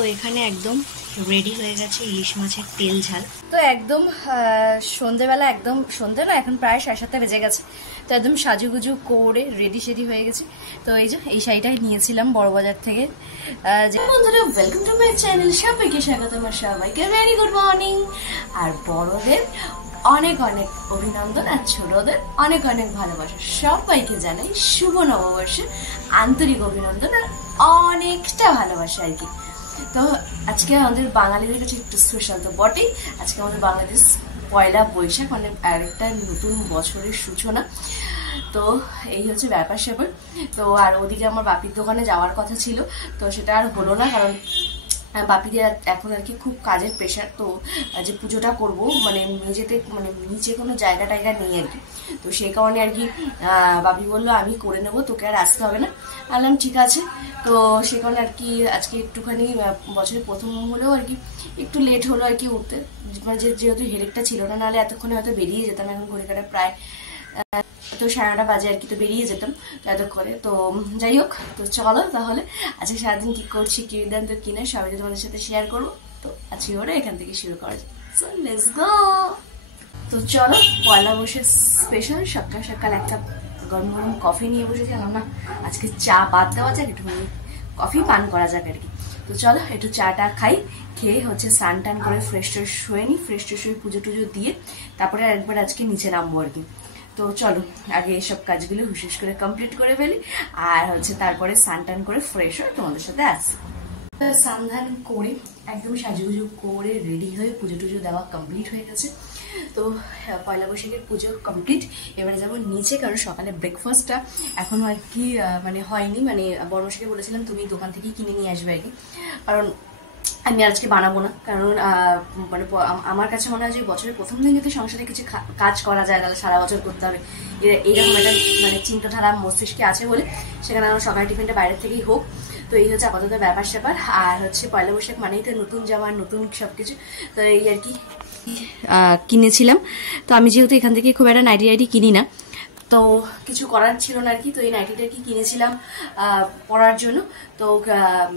তো এখানে একদম রেডি হয়ে গেছে ইলিশ মাছের তেল ঝাল। তো একদম সন্ধ্যেবেলা, একদম সন্ধ্যে না, এখন প্রায় 7:30 বেজে গেছে। তো একদম সাজুগুজু করে রেডি সেডি হয়ে গেছে। তো এই যে এই শাড়িটাই নিয়েছিলাম বড়বাজার থেকে। বন্ধুরা, ওয়েলকাম টু মাই চ্যানেল, সবাইকে স্বাগত। আমার সবাইকে ভেরি গুড মর্নিং। আর বড়দের অনেক অনেক অভিনন্দন, আর ছোটদের অনেক অনেক ভালোবাসা। সবাইকে জানাই শুভ নববর্ষে আন্তরিক অভিনন্দন আর অনেকটা ভালোবাসা আর কি। তো আজকে আমাদের বাঙালিদের কাছে একটু স্পেশাল তো বটেই। আজকে আমাদের বাংলাদেশ পয়লা বৈশাখ, মানে আরেকটা নতুন বছরের সূচনা। তো এই হচ্ছে ব্যাপার স্যাপার। তো আর ওদিকে আমার বাপির দোকানে যাওয়ার কথা ছিল, তো সেটা আর হলো না, কারণ বাপিদের এখন আর কি খুব কাজের প্রেশার। তো যে পুজোটা করবো মানে নিচে কোনো জায়গা টায়গা নেই আর কি। তো সেই কারণে আর কি বাপি বললো আমি করে নেবো, তোকে আর আসতে হবে না। বললাম ঠিক আছে। তো সে কারণে আর কি আজকে একটুখানি বছরের প্রথম হলেও আর কি একটু লেট হলো আর কি উঠতে, মানে যেহেতু হেডেকটা ছিল না, নাহলে এতক্ষণে হয়তো বেরিয়ে যেতাম। এখন ঘড়ি কাটা প্রায় তো 9:30 বাজে আর কি, তো বেরিয়ে যেতাম এতক্ষণে। তো যাই হোক, তো চলো তাহলে আজকে সারাদিন কি করছি, কি দেন তো কিনে সবাই তোমাদের সাথে শেয়ার করবো। তো আজকে ওরা এখান থেকে শুরু করা যায়। So let's go. তো চলো, পয়লা বৈশাখ স্পেশাল সকাল সকাল একটা গরম গরম কফি নিয়ে বসেছি। না আজকে চা বাদ দেওয়া যাক, একটু কফি পান করা যাক আর কি। তো চলো একটু চাটা খাই, খেয়ে হচ্ছে স্নান টান করে ফ্রেশ ট্রেশ হয়ে নিই। ফ্রেশ ট্রেশ হয়ে পুজো টুজো দিয়ে তারপরে একবার আজকে নিচে নামবো আর কি। তো চলো আগে এসব কাজগুলো হুশেষ করে কমপ্লিট করে ফেলি, আর হচ্ছে তারপরে স্নান টান করে ফ্রেশ হয়ে তোমাদের সাথে আসি। স্নান করে একদম সাজুগুজু করে রেডি হয়ে পুজো টুজো দেওয়া কমপ্লিট হয়ে গেছে। তো পয়লা বৈশাখের পুজো কমপ্লিট। এবারে যাবো নিচে, কারণ সকালে ব্রেকফাস্টটা এখনো আর কি মানে হয়নি। মানে বড়মশাইকে বলেছিলাম তুমি দোকান থেকেই কিনে নিয়ে আসবে আর কি, কারণ আমি আজকে বানাবো না। কারণ মানে আমার কাছে মনে হয় যে বছরের প্রথম দিন যদি সংসারে কিছু কাজ করা যায় তাহলে সারা বছর করতে হবে, এইরকম একটা মানে চিন্তাধারা মস্তিষ্কে আছে বলে সেখানে আমার সকালের টিফিনটা বাইরের থেকেই হোক। তো এই হচ্ছে আপাতত ব্যাপার স্যাপার। আর হচ্ছে পয়লা বৈশাখ মানেই তো নতুন জামা, নতুন সবকিছু। তো এই আর কি কিনেছিলাম। তো আমি যেহেতু এখান থেকে খুব একটা নাইটি কিনি না, তো কিছু করার ছিল না আর কি। তো এই নাইটিটা কি কিনেছিলাম পরার জন্য। তো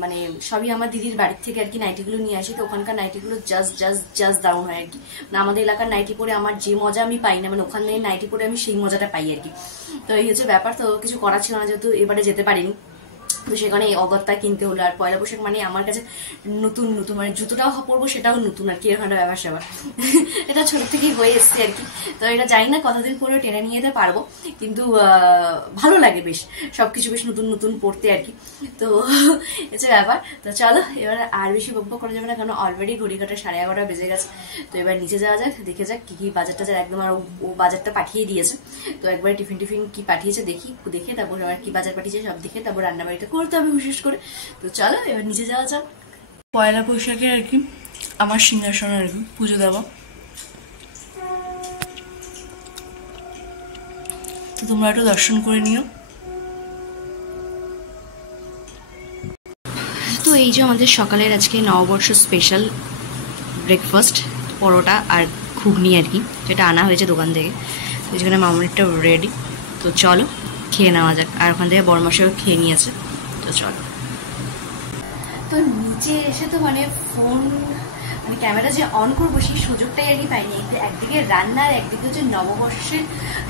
মানে সবই আমার দিদির বাড়ির থেকে আর কি নাইটিগুলো নিয়ে আসি। তো ওখানকার নাইটিগুলো জাস্ট দারুণ হয় আর কি। মানে আমাদের এলাকার নাইটি পরে আমার যে মজা আমি পাই না, মানে ওখানে নাইটি পরে আমি সেই মজাটা পাই আর কি। তো এই হচ্ছে ব্যাপার। তো কিছু করার ছিল না, যেহেতু এবারে যেতে পারিনি, তো সেখানে এই অগত্যা কিনতে হলো। আর পয়লা বৈশাখ মানে আমার কাছে নতুন নতুন, মানে জুতোটাও পরবো সেটাও নতুন আর কি, এরকম একটা ব্যাপার স্যাপার। এটা ছোট থেকেই হয়ে এসছে আর কি। তো এটা জানি না কতদিন পরেও টেনে নিয়ে যেতে পারবো, কিন্তু ভালো লাগে বেশ সবকিছু বেশ নতুন নতুন পড়তে আর কি। তো হচ্ছে ব্যাপার। তো চলো এবার আর বেশি বকবক করা যাবে না, কারণ অলরেডি ঘড়ি কাটা 11:30 বেজে গেছে। তো এবার নিচে যাওয়া যাক, দেখে যাক কি কি বাজার টাজার একদম। আর ও বাজারটা পাঠিয়ে দিয়েছে, তো একবার টিফিন কি পাঠিয়েছে দেখে তারপর আবার কি বাজার পাঠিয়েছে সব দেখে তারপর রান্না বাড়িতে করতে হবে বিশেষ করে। তো চলো এবার নিচে যাওয়া যাক। পয়লা বৈশাখে আর কি আমার সিংহাসন আর কি পুজো দেওয়া। তো তোমরা একটু দর্শন করে নিও। তো এই যে আমাদের সকালের আজকে নববর্ষ স্পেশাল ব্রেকফাস্ট, পরোটা আর ঘুগনি আর কি, যেটা আনা হয়েছে দোকান থেকে। তো যেখানে মামুনিটা রেডি। তো চলো খেয়ে নেওয়া যাক। আর ওখান থেকে বড়মাসেও খেয়ে নিয়েছে। তো চলো। তো নিচে এসে তো মানে ফোন মানে ক্যামেরা যে অন করবো সেই সুযোগটাই আর কি পাইনি। একদিকে রান্নার, একদিকে হচ্ছে নববর্ষের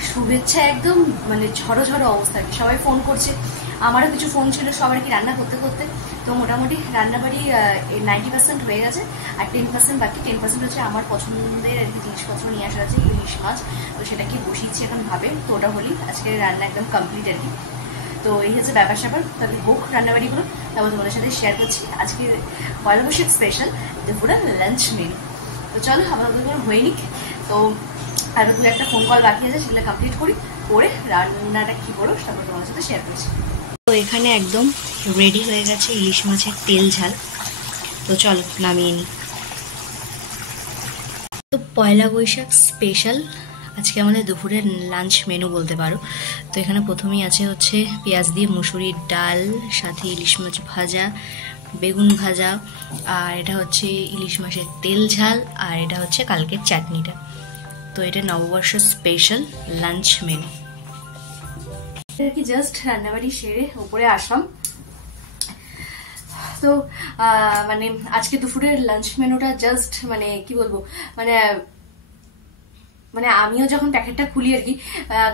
শুভেচ্ছা, একদম মানে ঝড়ো অবস্থা। সবাই ফোন করছে, আমারও কিছু ফোন ছিল সবার কি রান্না করতে করতে। তো মোটামুটি রান্নাবাড়ি 90% হয়ে গেছে, আর 10% বাকি। 10% হচ্ছে আমার পছন্দের আর কি জিনিসপত্র নিয়ে আসা আছে, ইলিশ মাছ। তো সেটা কি বসিয়েছি এখন ভাবে। তো ওটা হলেই আজকে রান্না একদম কমপ্লিট আর কি। তো এই হচ্ছে ব্যাপার স্যাপার। তবে হোক রান্নাবাড়িগুলো, তারপর তোমাদের সাথে শেয়ার করছি আজকে পয়লা বৈশাখ স্পেশাল দুপুরের লাঞ্চ মেনু। তো চলো আমাদের হয়ে নিক। তো আরও দু একটা ফোন কল বাকি আছে, সেগুলো কমপ্লিট করে রান্নাটা কী করো তারপর তোমাদের সাথে শেয়ার করছি। তো এখানে একদম রেডি হয়ে গেছে ইলিশ মাছের তেল ঝাল। তো চলো নামিয়ে নিই। তো পয়লা বৈশাখ স্পেশাল আজকে আমাদের দুপুরের লাঞ্চ মেনু বলতে পারো। তো এখানে প্রথমেই আছে হচ্ছে পেঁয়াজ দিয়ে মুসুরির ডাল, সাথে ইলিশ মাছ ভাজা, বেগুন ভাজা, আর এটা হচ্ছে ইলিশ মাছের তেল ঝাল, আর এটা হচ্ছে কালকের চাটনিটা। তো এটা নববর্ষ স্পেশাল লাঞ্চ মেনু। কি জাস্ট রান্নাবাড়ি সেরে উপরে আসলাম। তো মানে আজকে দুপুরের লাঞ্চ মেনুটা জাস্ট মানে কি বলবো, মানে মানে আমিও যখন প্যাকেটটা খুলি আর কি,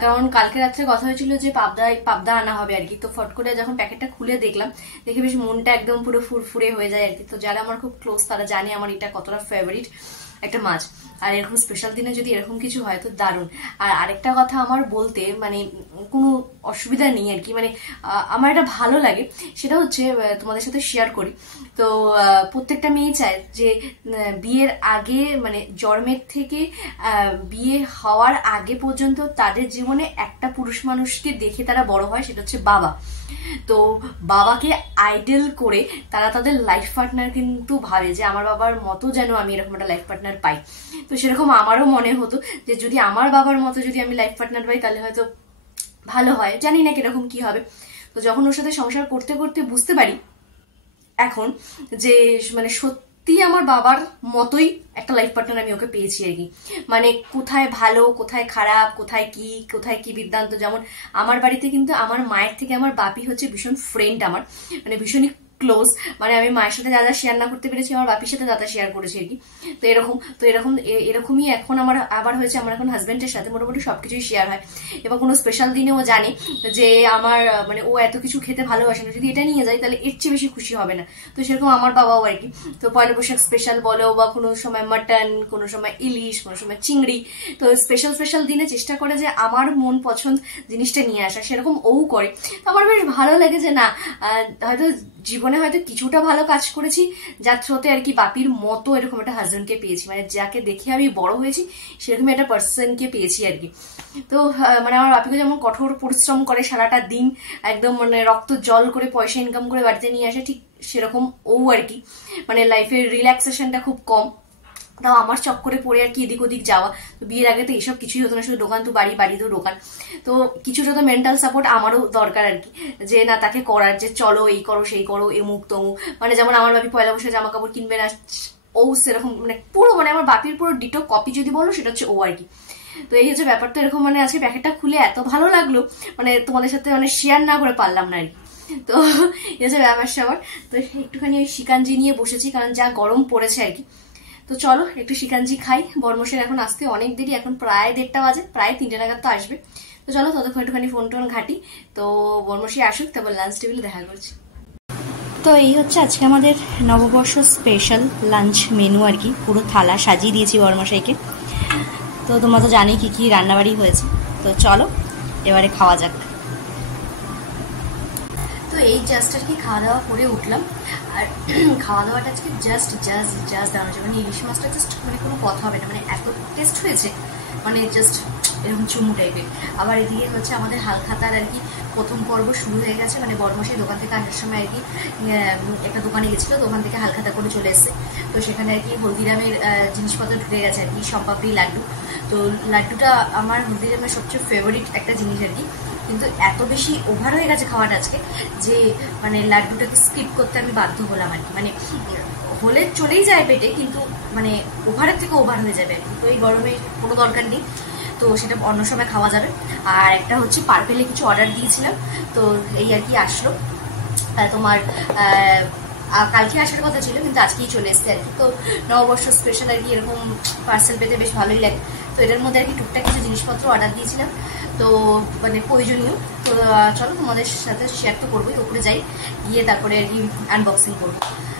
কারণ কালকে রাত্রে কথা হয়েছিল যে পাবদা আনা হবে আর কি, তো ফট করে যখন প্যাকেটটা খুলে দেখলাম, দেখে বেশ মনটা একদম পুরো ফুরফুরে হয়ে যায় আর কি। তো যারা আমার খুব ক্লোজ তারা জানে আমার এটা কতটা ফেভারিট একটা মাছ, আর এরকম স্পেশাল দিনে যদি এরকম কিছু হয় তো দারুণ। আর আরেকটা কথা আমার বলতে মানে কোনো অসুবিধা নেই আর কি, মানে আমার এটা ভালো লাগে, সেটা হচ্ছে তোমাদের সাথে শেয়ার করি। তো প্রত্যেকটা মেয়ে চায় যে বিয়ের আগে মানে জন্মের থেকে বিয়ে হওয়ার আগে পর্যন্ত তাদের জীবনে একটা পুরুষ মানুষকে দেখে তারা বড় হয়, সেটা হচ্ছে বাবা। তো বাবাকে আইডল করে তারা তাদের লাইফ পার্টনার কিন্তু ভাবে যে আমার বাবার মতো যেন আমি এরকম একটা লাইফ পার্টনার পাই। তো সেরকম আমারও মনে হতো যে যদি আমার বাবার মতো যদি আমি লাইফ পার্টনার পাই তাহলে হয়তো ভালো হয়, জানি না কিরকম কি হবে। তো যখন ওর সাথে সংসার করতে করতে বুঝতে পারি এখন যে মানে সত্যি আমার বাবার মতোই একটা লাইফ পার্টনার আমি ওকে পেয়েছি আর কি। মানে কোথায় ভালো কোথায় খারাপ কোথায় কি বিদ্যান্ত, যেমন আমার বাড়িতে কিন্তু আমার মায়ের থেকে আমার বাপি হচ্ছে ভীষণ ফ্রেন্ড, আমার মানে ভীষণই ক্লোজ। মানে আমি মায়ের সাথে যা যা শেয়ার না করতে পেরেছি আমার বাপির সাথে দাদা শেয়ার করেছি আর কি। তো এরকমই এখন আমার আবার হয়েছে, আমার এখন হাজবেন্ডের সাথে মোটামুটি সবকিছুই শেয়ার হয়। এবং কোনো স্পেশাল দিনে ও জানে যে আমার মানে ও এত কিছু খেতে ভালোবাসে না, যদি এটা নিয়ে যায় তাহলে এর চেয়ে বেশি খুশি হবে না। তো সেরকম আমার বাবাও আর কি। তো পয়লা বৈশাখ স্পেশাল বলো বা কোনো সময় মাটন, কোনো সময় ইলিশ, কোনো সময় চিংড়ি, তো স্পেশাল দিনে চেষ্টা করে যে আমার মন পছন্দ জিনিসটা নিয়ে আসা, সেরকম ও করে। তো আমার বেশ ভালো লাগে যে না হয়তো জীবনে হয়তো কিছুটা ভালো কাজ করেছি, যার থ্রোতে আর কি বাপির মতো এরকম একটা হাজবেন্ডকে পেয়েছি, মানে যাকে দেখে আমি বড় হয়েছি সেরকম একটা পার্সনকে পেয়েছি আর কি। তো মানে আমার বাপিকে যেমন কঠোর পরিশ্রম করে সারাটা দিন একদম মানে রক্ত জল করে পয়সা ইনকাম করে বাড়িতে নিয়ে আসে, ঠিক সেরকম ও আর কি। মানে লাইফের রিল্যাক্সেশনটা খুব কম, তাও আমার চক্করে পড়ে আর কি এদিক ওদিক যাওয়া। তো বিয়ের আগে তো এইসব কিছুই হতো না, শুধু দোকান তো বাড়ি তো দোকান। তো কিছুটা তো মেন্টাল সাপোর্ট আমারও দরকার আর কি, যে না তাকে করার যে চলো এই করো সেই করো এমুক তমুক। মানে যেমন আমার বাপি পয়লা বৈশাখে জামা কাপড় কিনবে না, ও সেরকম মানে পুরো মানে আমার বাপির পুরো ডিটো কপি যদি বলো সেটা হচ্ছে ও আর কি। তো এই হচ্ছে ব্যাপারটা এরকম। মানে আজকে প্যাকেটটা খুলে এত ভালো লাগলো, মানে তোমাদের সাথে মানে শেয়ার না করে পারলাম না আর কি। তো এই হচ্ছে ব্যাপার স্যাপার। তো একটুখানি ওই শিকাঞ্জি নিয়ে বসেছি, কারণ যা গরম পড়েছে আর কি। তো চলো একটু শিকাঞ্জি খাই, বর্মশের এখন আসতে অনেক দেরি, এখন প্রায় 1:30 বাজে, প্রায় 3টে নাগাদ তো আসবে। তো চলো ততক্ষণ একটুখানি ফোন টোন ঘাটি, তো বর্মশী আসুক, তারপর লাঞ্চ টেবিলে দেখা করছি। তো এই হচ্ছে আজকে আমাদের নববর্ষ স্পেশাল লাঞ্চ মেনু আর কি, পুরো থালা সাজিয়ে দিয়েছি বর্মশাইকে। তো তোমরা তো জানি কি রান্নাবাড়ি হয়েছে, তো চলো এবারে খাওয়া যাক। তো এই জাস্ট আর কি খাওয়া দাওয়া করে উঠলাম, আর খাওয়া দাওয়াটা আজকে জাস্ট দাঁড়ানো যাবে, মানে ইলিশ মাছটা জাস্ট মানে কোনো কথা হবে না, মানে এত টেস্ট হয়েছে, মানে জাস্ট এরকম চুমু টাইপের। আবার এদিকে হচ্ছে আমাদের হালখাতার আর কি প্রথম পর্ব শুরু হয়ে গেছে, মানে বর্মশাই দোকান থেকে আসার সময় আর কি একটা দোকানে গেছিলো, দোকান থেকে হালখাতা করে চলে এসছে। তো সেখানে আর কি হলদিরামের জিনিসপত্র ঢুকে গেছে আর কি, সম্পাপড়ি লাড্ডু। তো লাড্ডুটা আমার হলদিরামের সবচেয়ে ফেভারিট একটা জিনিস আর কি, কিন্তু এত বেশি ওভার হয়ে গেছে খাওয়াটা আজকে যে মানে লাড্ডুটাকে স্কিপ করতে আমি বাধ্য হলাম আর কি। মানে হলে চলেই যায় পেটে, কিন্তু মানে ওভারের থেকে ওভার হয়ে যাবে আর কি। তো এই গরমে কোনো দরকার নেই, তো সেটা অন্য সময় খাওয়া যাবে। আর একটা হচ্ছে পার্পেলে কিছু অর্ডার দিয়েছিলাম, তো এই আর কি আসলো তোমার কালকে আসার কথা ছিল, কিন্তু আজকেই চলে এসছে আর কি। তো নববর্ষ স্পেশাল আর কি এরকম পার্সেল পেতে বেশ ভালোই লাগে। তো এটার মধ্যে আর কি টুকটাক কিছু জিনিসপত্র অর্ডার দিয়েছিলাম, তো মানে প্রয়োজনীয়। তো চলো তোমাদের সাথে শেয়ার তো করবোই, ওপরে যাই গিয়ে তারপরে আর কি আনবক্সিং করবো।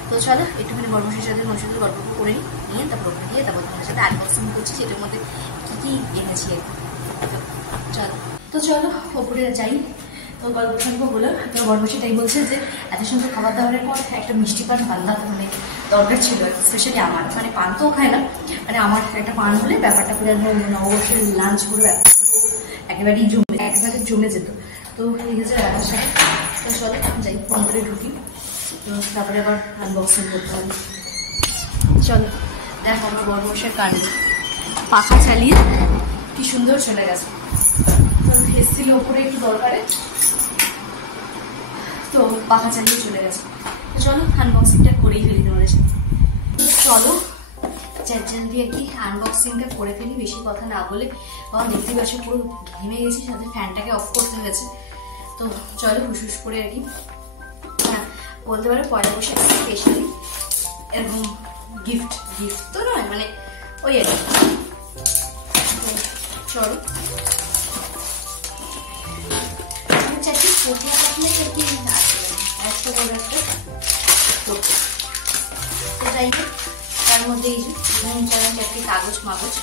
তো চলো একটুখানি বর্মশের সাথে গল্প করে নিয়ে তারপর ওপরে গিয়ে তারপর তোমাদের সাথে আনবক্সিং করছি, সেটার মধ্যে কি এনেছি আর কি। চলো ওপরে যাই, তো গল্প শুনবো বলে। তো বর্মশাই বলছে যে এত সুন্দর খাবার দাবারের পর একটা মিষ্টি পান বান্ধা মানে দরকার ছিল, স্পেশালি আমার, মানে পান তো খায় না, মানে আমার একটা পান হলে ব্যাপারটা পুরো একদম নববর্ষের লাঞ্চ করে ব্যাপার একেবারে জমে যেত। তো এই হচ্ছে ব্যাপার সাথে। তো চলো যাই ফোন করে ঢুকি, তো তারপরে আবার আনবক্সিং করতে হবে। চলো দেখো আমার বর্মশাই কাণ্ড, পাখা চালিয়ে কি সুন্দর চলে গেছে। এসেছিল ওপরে একটু দরকারে, তো পাখা চালিয়ে চলে গেছে। তো চলো আনবক্সিংটা করেই ফেলি তোমাদের সাথে। চলো জলদি আর কি আনবক্সিংটা করে ফেলি, বেশি কথা না বলে, কারণ দেখতে পাচ্ছি পুরো ঘেমে গেছি, সাথে ফ্যানটাকে অফ করতে হয়েছে। তো চলো হুস করে আর কি। হ্যাঁ, বলতে পারো পয়লা বৈশাখ স্পেশালি এরকম গিফট তো নয়, মানে ওই আর কি। চলো চারটি পটিয়া কাটলে কি একটা বড় একটা করতে, তো যাই হোক তার মধ্যে এই যে চারটি কাগজ মাগজ।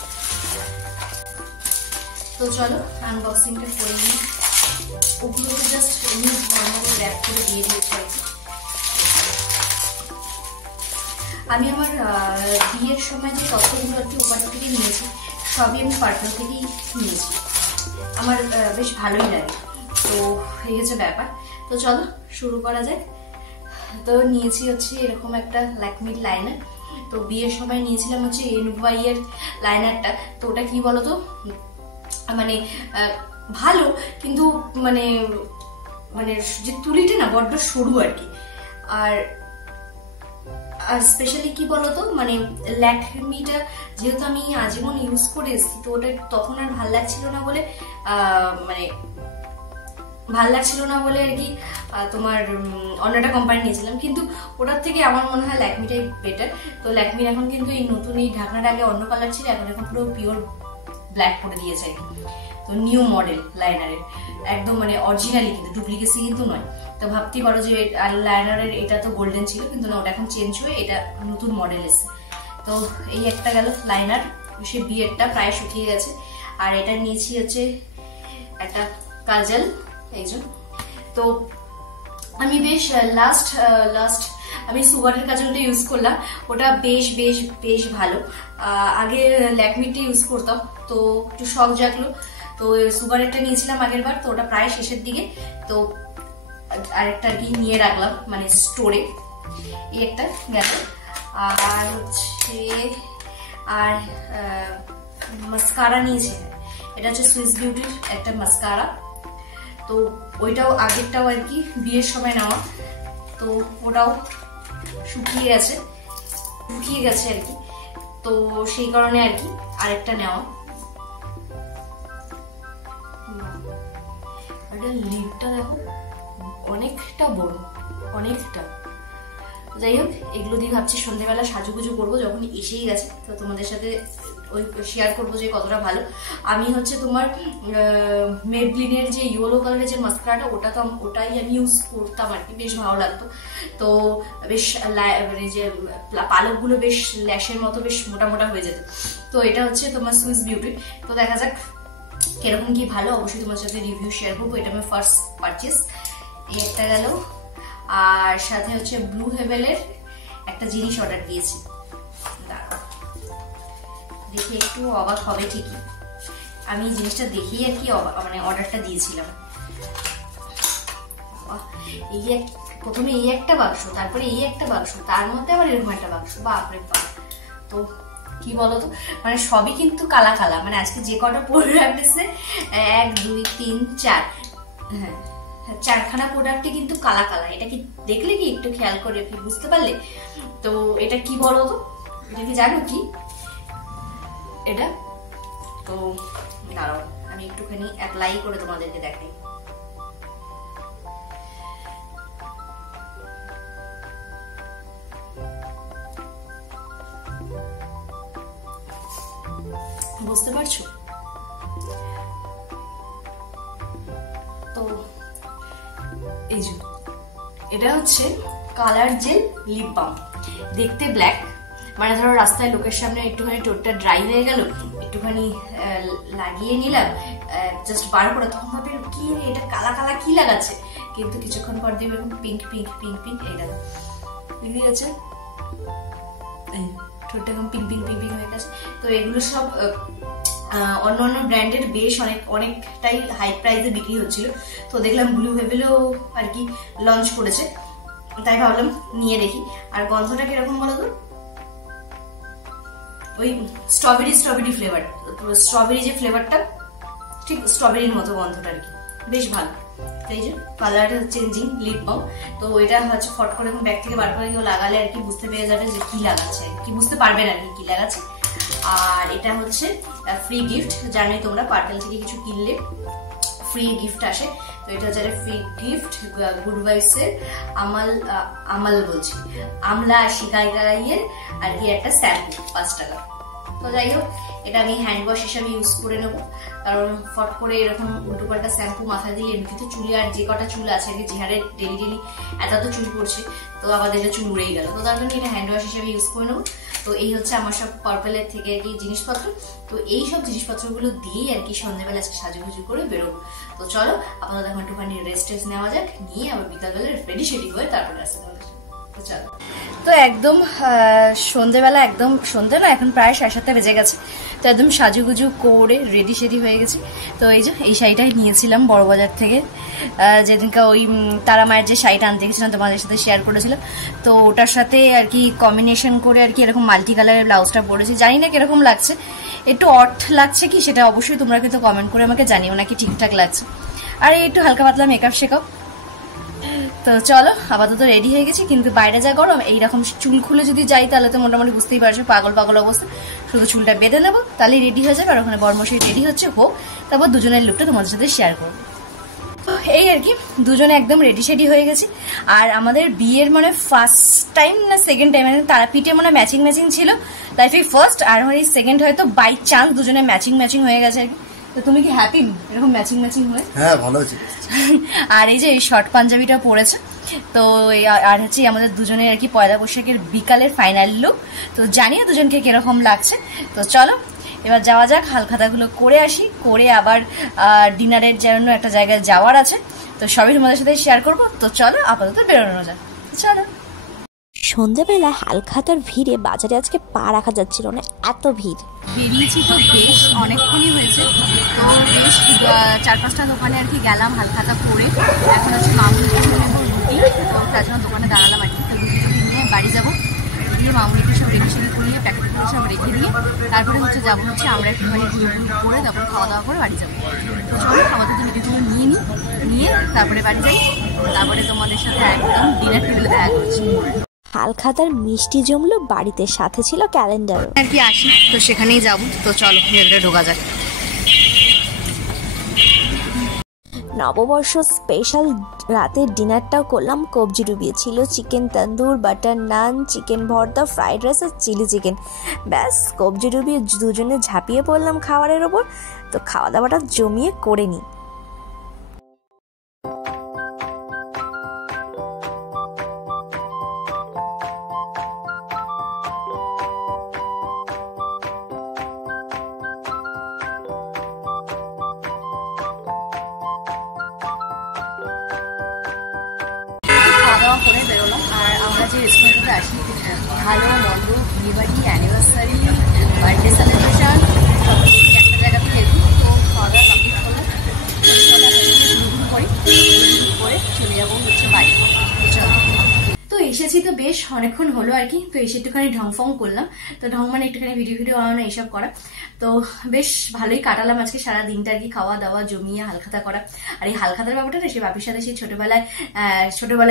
তো চলো আনবক্সিংটা করে নিই। ওগুলোকে জাস্ট এমনি নর্মালি র্যাপ করে দিয়ে দিয়েছি আর কি। আমি আমার বিয়ের সময় যে তথ্যগুলো আর কি উপাধি থেকে নিয়েছি সবই আমি পার্টনার থেকেই নিয়েছি, আমার বেশ ভালোই লাগে। তো এই হচ্ছে ব্যাপার। তো চলো শুরু করা যাক। তো নিয়েছি হচ্ছে এরকম একটা ল্যাকমির লাইনার। তো বিয়ের সময় নিয়েছিলাম হচ্ছে NY এর লাইনারটা। তো ওটা কি বলতো, মানে ভালো কিন্তু মানে মানে যে তুলিটা না বড্ড সরু আর কি। আর স্পেশালি কি বলতো, মানে ল্যাকমিটা যেহেতু আমি আজীবন ইউজ করে এসেছি, তো ওটা তখন আর ভাল লাগছিল না বলে আর কি তোমার অন্যটা কোম্পানি নিয়েছিলাম। কিন্তু ওটার থেকে আমার মনে হয় ল্যাকমিটাই বেটার। তো ল্যাকমির এখন কিন্তু এই নতুন এই ঢাকনাটা আগে অন্য কালার ছিল, এখন পুরো পিওর ব্ল্যাক করে দিয়েছে। তো নিউ মডেল লাইনারের একদম মানে অরিজিনালি, কিন্তু ডুপ্লিকেসি কিন্তু নয়। তো ভাবতেই পারো যে লাইনারের এটা তো গোল্ডেন ছিল, কিন্তু না, ওটা এখন চেঞ্জ হয়ে এটা নতুন মডেল এসেছে। তো এই একটা গেল লাইনার, সে বিয়েরটা প্রায় শুকিয়ে গেছে। আর এটা নিয়েছি হচ্ছে একটা কাজল, এই যে। তো আমি বেশ লাস্ট আমি সুগারের কাজলটা ইউজ করলাম, ওটা বেশ ভালো। আগে ল্যাকমিটা ইউজ করতাম, তো একটু শখ জাগলো, তো সুগারেরটা নিয়েছিলাম আগের বার, তো ওটা প্রায় শেষের দিকে। তো আরেকটা আর কি নিয়ে রাখলাম মানে স্টোরে, এই একটা গেল। আর হচ্ছে আর মাস্কারা নিয়েছি, এটা হচ্ছে সুইস বিউটির একটা মাস্কারা। তো ওইটাও আগেরটাও আর কি বিয়ের সময় নেওয়া, তো ওটাও শুকিয়ে গেছে আর কি। তো সেই কারণে আর কি আরেকটা নেওয়া। লিপটা দেখো অনেকটা বড়, অনেকটা। যাই হোক, এগুলো দিয়ে ভাবছি সন্ধ্যেবেলা সাজুগুজু করবো, যখন এসেই গেছে তো তোমাদের সাথে ওই শেয়ার করবো যে কতটা ভালো। আমি হচ্ছে তোমার মেবলিনের যে ইয়েলো কালারের যে মাস্কারাটা, ওটাই আমি ইউজ করতাম আর কি, বেশ ভালো লাগতো। তো বেশ মানে যে পালকগুলো বেশ ল্যাশের মতো বেশ মোটা মোটা হয়ে যেত। তো এটা হচ্ছে তোমার সুইস বিউটি। তো দেখা যাক কিরকম কি ভালো, অবশ্যই তোমার সাথে রিভিউ শেয়ার করবো। এটা আমার ফার্স্ট পারচেস, এই একটা গেল। আর সাথে হচ্ছে ব্লু হেভেলের একটা জিনিস অর্ডার দিয়েছি, দেখে একটু অবাক হবে ঠিকই। আমি জিনিসটা দেখেই আর কি মানে অর্ডারটা দিয়েছিলাম। প্রথমে এই একটা বাক্স, তারপরে এই একটা বাক্স, তার মধ্যে আবার এরকম একটা বাক্স, বাপরে বাপ। তো কি বলতো, মানে সবই কিন্তু কালা কালা, মানে আজকে যে কটা প্রোডাক্ট এসে 1 2 3 4, হ্যাঁ 4খানা প্রোডাক্টে কিন্তু কালা কালা। এটা কি দেখলে কি একটু খেয়াল করে কি বুঝতে পারলে? তো এটা কি বলতো, এটা কি জানো কি এটা? তো দাঁড়াও আমি একটুখানি অ্যাপ্লাই করে তোমাদেরকে দেখাই। বুঝতে পারছো? তো এই যে এটা হচ্ছে কালার জেল লিপ বাম, দেখতে ব্ল্যাক, মানে ধরো রাস্তায় লোকের সামনে একটুখানি ঠোঁটটা ড্রাই হয়ে গেল, একটুখানি লাগিয়ে নিলাম, জাস্ট বার করে, তখন ভাবে কি এটা কালা কালা কি লাগাচ্ছে, কিন্তু কিছুক্ষণ পর দেখবে এরকম পিঙ্ক পিঙ্ক পিঙ্ক পিঙ্ক, এই দেখো দেখে গেছে ঠোঁটটা এখন পিঙ্ক পিঙ্ক পিঙ্ক পিঙ্ক হয়ে গেছে। তো এগুলো সব অন্য অন্য ব্র্যান্ডের বেশ অনেকটাই হাই প্রাইসে বিক্রি হচ্ছিল। তো দেখলাম ব্লু হেভেলও আর কি লঞ্চ করেছে, তাই ভাবলাম নিয়ে দেখি। আর গন্ধটা কিরকম বলো তো, ওই স্ট্রবেরি ফ্লেভার, স্ট্রবেরি যে ফ্লেভারটা ঠিক স্ট্রবেরির মতো গন্ধটা আর কি, বেশ ভালো। এই যে কালার চেঞ্জিং লিপ বাম, তো এটা হচ্ছে ফট করে ব্যাগ থেকে বার করে কেউ লাগালে আর কি বুঝতে পেরে যাবে যে কি লাগাচ্ছে, কি বুঝতে পারবে না কি লাগাচ্ছে। আর এটা হচ্ছে ফ্রি গিফট, জানোই তোমরা পার্টেল থেকে কিছু কিনলে ফ্রি গিফট আসে। তো এটা হচ্ছে ফ্রি গিফট গুড ভাইবসের আমাল বলছি আমলা শিকাইয়ের আর কি একটা শ্যাম্পু 5 টাকা। তো যাই হোক, এটা আমি হ্যান্ড ওয়াশ হিসাবে ইউজ করে নেবো, কারণ ফট করে এরকম উল্টোপাল্টা শ্যাম্পু মাথায় দিলে এমনিতে চুলে আর যে কটা চুল আছে আর কি, যে হারে ডেলি এত চুল পড়ছে, তো আমাদের এটা চুল উড়েই গেল। তো তার জন্য এটা হ্যান্ড ওয়াশ হিসাবে ইউজ করে নেবো। তো এই হচ্ছে আমার সব পার্পেলের থেকে আর কি জিনিসপত্র। তো এই সব জিনিসপত্রগুলো দিয়ে আর কি সন্ধ্যাবেলা আজকে সাজুগুজু করে বেরোবো। তো চলো আপাতত এখন একটুখানি রেস্ট নেওয়া যাক, নিয়ে আবার বিকালবেলা রেডি সেডি হয়ে তারপরে আসতে হবে। তো চলো। তো একদম সন্ধ্যেবেলা, একদম সন্ধ্যে না, এখন প্রায় 7:30 বেজে গেছে। তো একদম সাজুগুজু করে রেডি সেডি হয়ে গেছি। তো এই যে এই শাড়িটাই নিয়েছিলাম বড়বাজার থেকে, যেদিনকে ওই তারা মায়ের যে শাড়িটা আনতে গেছিলাম তোমাদের সাথে শেয়ার করেছিলাম। তো ওটার সাথে আর কি কম্বিনেশন করে আর কি এরকম মাল্টি কালারের ব্লাউজটা পরেছি। জানি না কিরকম লাগছে, একটু অড লাগছে কি সেটা অবশ্যই তোমরা কিন্তু কমেন্ট করে আমাকে জানিও নাকি ঠিকঠাক লাগছে। আর একটু হালকা পাতলা মেকআপ শেকআপ। তো চলো আপাতত রেডি হয়ে গেছি, কিন্তু বাইরে যা গরম, এইরকম চুল খুলে যদি যাই তাহলে তো মোটামুটি বুঝতেই পারছো পাগল অবস্থা। শুধু চুলটা বেঁধে নেবো, তাহলেই রেডি হয়ে যাবে। আর ওখানে বর্মশাই রেডি হচ্ছে, হোক, তারপর দুজনের লুকটা তোমাদের সাথে শেয়ার করবো। তো এই আর কি দুজনে একদম রেডি সেডি হয়ে গেছি। আর আমাদের বিয়ের মানে ফার্স্ট টাইম না সেকেন্ড টাইম, তারাপীঠে মানে ম্যাচিং ছিল লাইফে ফার্স্ট, আর আমার এই সেকেন্ড হয়তো বাই চান্স দুজনে ম্যাচিং হয়ে গেছে আর কি। তো তুমি কি হ্যাপি এরকম ম্যাচিং হয়ে? হ্যাঁ, ভালো আছে। আর এই যে এই শর্ট পাঞ্জাবিটা পরেছে, তো আর হচ্ছে আমাদের দুজনের আর কি পয়লা বৈশাখের বিকালের ফাইনাল লুক। তো জানিও দুজনকে কিরকম লাগছে। তো চলো এবার যাওয়া যাক, হালখাতাগুলো করে আসি, করে আবার ডিনারের জন্য একটা জায়গায় যাওয়ার আছে। তো সবই তোমাদের সাথে শেয়ার করবো। তো চলো আপাতত বেরোনো যাক, চলো। সন্ধ্যাবেলা হালখাতার ভিড়ে বাজারে আজকে পা রাখা যাচ্ছিল না, এত ভিড়। বেরিয়েছি তো বেশ অনেকক্ষণই হয়েছে। তো বেশ 4-5টা দোকানে আর কি গেলাম হালখাতা করে। এখন হচ্ছে মামুনিকে নেবো রুটি, তো তার জন্য দোকানে দাঁড়ালাম আর কি। তো রুটি নিয়ে বাড়ি যাবো, দিয়ে মামুনিকে সব রেডি সেডি করিয়ে প্যাকেট করে সব রেখে দিয়ে তারপরে হচ্ছে যাবো হচ্ছে আমরা একটুখানি ঘুরে করে তারপর খাওয়া দাওয়া করে বাড়ি যাবো। তো চলো আমাদের রুটিগুলো নিয়ে তারপরে বাড়ি যাই, তারপরে তোমাদের সাথে একদম ডিনার টেবিলে দেখা করছি। হালখাতার মিষ্টি জমলো বাড়িতে, সাথে ছিল ক্যালেন্ডার আর কি আসি, তো সেখানেই যাবো। তো চলো ভেতরে ঢোকা যাক। নববর্ষ স্পেশাল রাতের ডিনারটাও করলাম কবজি ডুবিয়ে। ছিল চিকেন তন্দুর, বাটার নান, চিকেন ভর্তা, ফ্রাইড রাইস আর চিলি চিকেন। ব্যাস কবজি ডুবিয়ে দুজনে ঝাঁপিয়ে পড়লাম খাবারের ওপর। তো খাওয়া দাওয়াটা জমিয়ে করে নিই। করে বেরোলাম। আর আমরা যে রেস্টুরেন্টে আসি, ভালো মন্দ, বিয়ে বাড়ি, অ্যানিভার্সারি, বার্থডে সেলিব্রেশন সব কিছু একটা জায়গাতে এরকম। তো খাওয়া দাওয়া কমপ্লিট করলাম, করে চলে যাবো হচ্ছে বাড়ি। তো এসেছি তো বেশ অনেকক্ষণ হলো আর কি। তো এসে একটুখানি ঢং ফং করলাম। তো ঢং মানে একটুখানি ভিডিও বানানো এইসব করা। তো বেশ ভালোই কাটালাম আজকে সারা দিনটা আর কি, খাওয়া দাওয়া জমিয়ে হালখাতা করা। আর এই হালখাতার ব্যাপারটা না, সে বাপির সাথে সেই ছোটবেলায়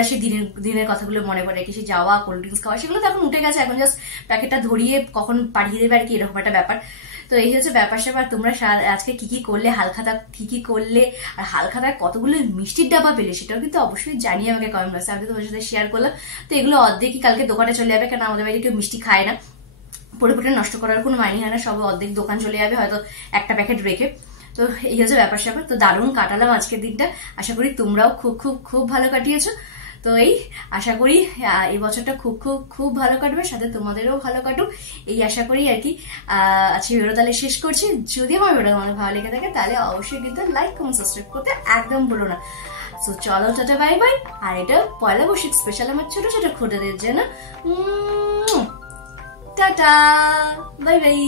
সেই দিনের কথাগুলো মনে পড়ে আর কি। সেই যাওয়া, কোল্ড ড্রিঙ্কস খাওয়া, সেগুলো তো এখন উঠে গেছে। এখন জাস্ট প্যাকেটটা ধরিয়ে কখন পাঠিয়ে দেবে আর কি, এরকম একটা ব্যাপার। তো এই হচ্ছে ব্যাপার স্যাপার। তোমরা আজকে কি করলে, হালখাতা কি করলে, আর হালখাতায় কতগুলো মিষ্টির ডাবা পেলে সেটাও কিন্তু অবশ্যই জানিয়ে আমাকে কমেন্ট বক্সে। আমি তোমার সাথে শেয়ার করলাম। তো এগুলো অর্ধেকই কালকে দোকানে চলে যাবে, কারণ আমাদের বাড়িতে কেউ মিষ্টি খায় না, পড়ে নষ্ট করার কোনো মাইনে হয় না, সব অর্ধেক দোকান চলে যাবে হয়তো একটা প্যাকেট রেখে। তো এই হচ্ছে ব্যাপার স্যাপার। তো দারুণ কাটালাম আজকের দিনটা। আশা করি তোমরাও খুব ভালো কাটিয়েছো। তো এই আশা করি এই বছরটা খুব ভালো কাটবে, সাথে তোমাদেরও ভালো কাটুক এই আশা করি আর কি। আজকে ভিডিও তাহলে শেষ করছি। যদি আমার ভিডিও তোমাদের ভালো লেগে থাকে তাহলে অবশ্যই কিন্তু লাইক কমেন্ট সাবস্ক্রাইব করতে একদম ভুলো না। সো চলো টাটা বাই বাই। আর এটা পয়লা বৈশাখ স্পেশাল আমার ছোট খোঁটাদের জন্য। Tata bye bye.